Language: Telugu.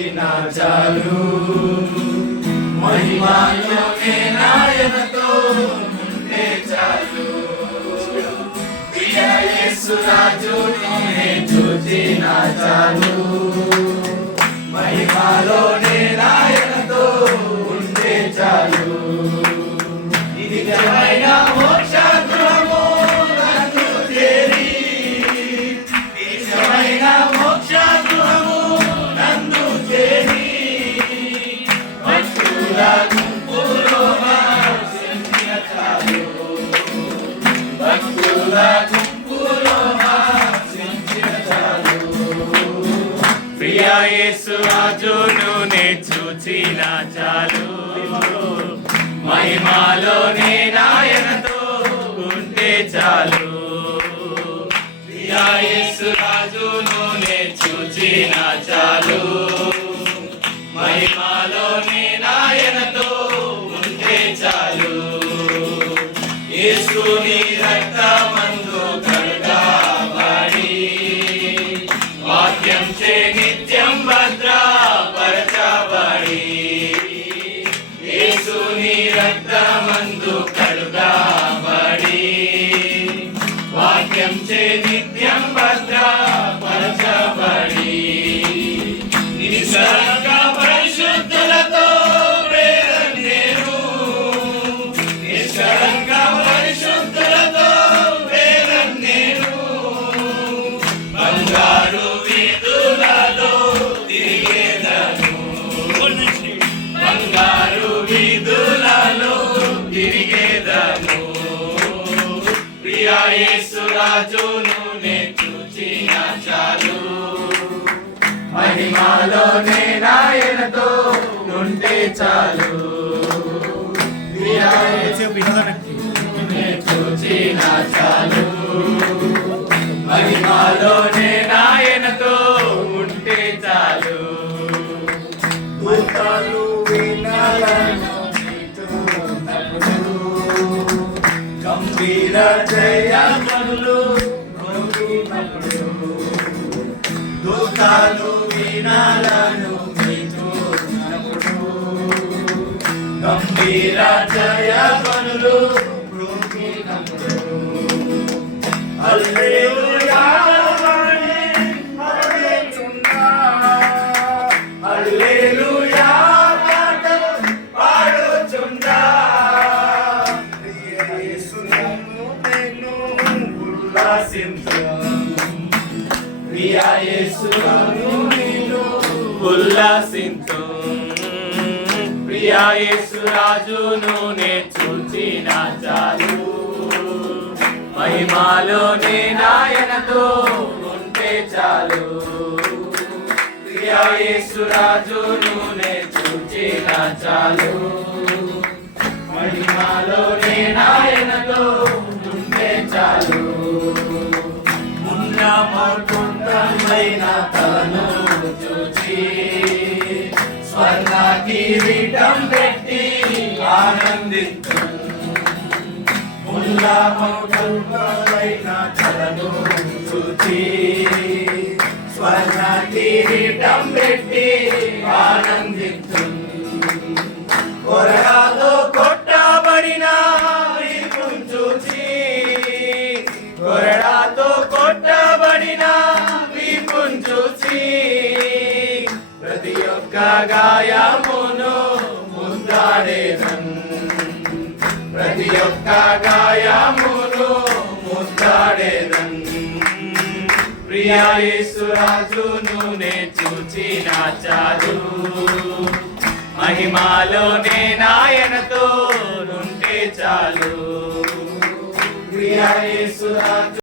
చూచినా చాలు మహిమలోనే నాయనతో ఉంటే చాలు ప్రియ యేసు రాజును చూచినా చాలు మహిమలోనే నాయనతో ఉంటే చాలు ఇది నిజమైన మోక్ష గృహము నన్ను చేరి నిజమైన మోక్ష గృహము నన్ను చేరి భక్తుల గుంపులో హాసించిన చాలు భక్తుల గుంపులో హాసించిన చాలు ప్రియ యేసు రాజును నే చూచిన చాలు మహిమలోనే నాయనతో ఉంటే చాలు ప్రియ యేసు రాజును నే చూచిన చాలు మహిమలోనే నాయనతో ఉంటే చాలు యేసుని రక్తమందు కడుగబడి వాక్యం చే నిత్యం భద్రపరచబడి యేసుని రక్తమందు కడుగబడి వాక్యం చే నిత్యం భద్రపరచబడి నిష్కళంక పరిశుద్ధులతో ప్రేరణ నేను నిష్కళంక పరిశుద్ధులతో ప్రేరణ నేను బంగారు వీధులలో తిరిగేదను బంగారు వీధులలో తిరిగేదను ప్రియ యేసు రాజును నే చూచిన చాలు మహిమలోనే నాయనతో ఉంటే చాలు ప్రియ యేసును నే చూచిన చాలు మహిమలోనే నాయనతో ఉంటే చాలు దూతలు వినాలను గంభీర జయములు మోగినప్పుడు దూతలు వినాలను గంభీర జయములు మోగినప్పుడు హల్లెలూయా హల్లెలూయా పాడుచుందా ప్రియ యేసును నేను ఉల్లాసింతును ప్రియ యేసును నేను ఉల్లాసింతును ప్రియ యేసు రాజును నే చూచిన చాలు మహిమలోనే నాయనతో ఉంటే చాలు ప్రియ యేసు రాజును నే చూచిన చాలు మహిమలోనే నాయనతో ఉంటే చాలు ఉన్నతమైన తలను చూచి స్వర్ణ కిరీటం పెట్టి ఆనందించు ఉన్నతమైన తలను చూచి స్వర్ణ కిరీటం పెట్టి ఆనందించు కొరడాతో కొట్టబడిన వీపును చూచి కొరడాతో కొట్టబడిన వీపును చూచి ప్రతి ఒక్క గాయమును ముద్దాడేదన్ ప్రతి ఒక్క గాయమును ముద్దాడేదన్ ప్రియ యేసు రాజును నే చూచిన చాలు మహిమలోనే నాయనతో ఉంటే చాలు ప్రియ యేసు రాజు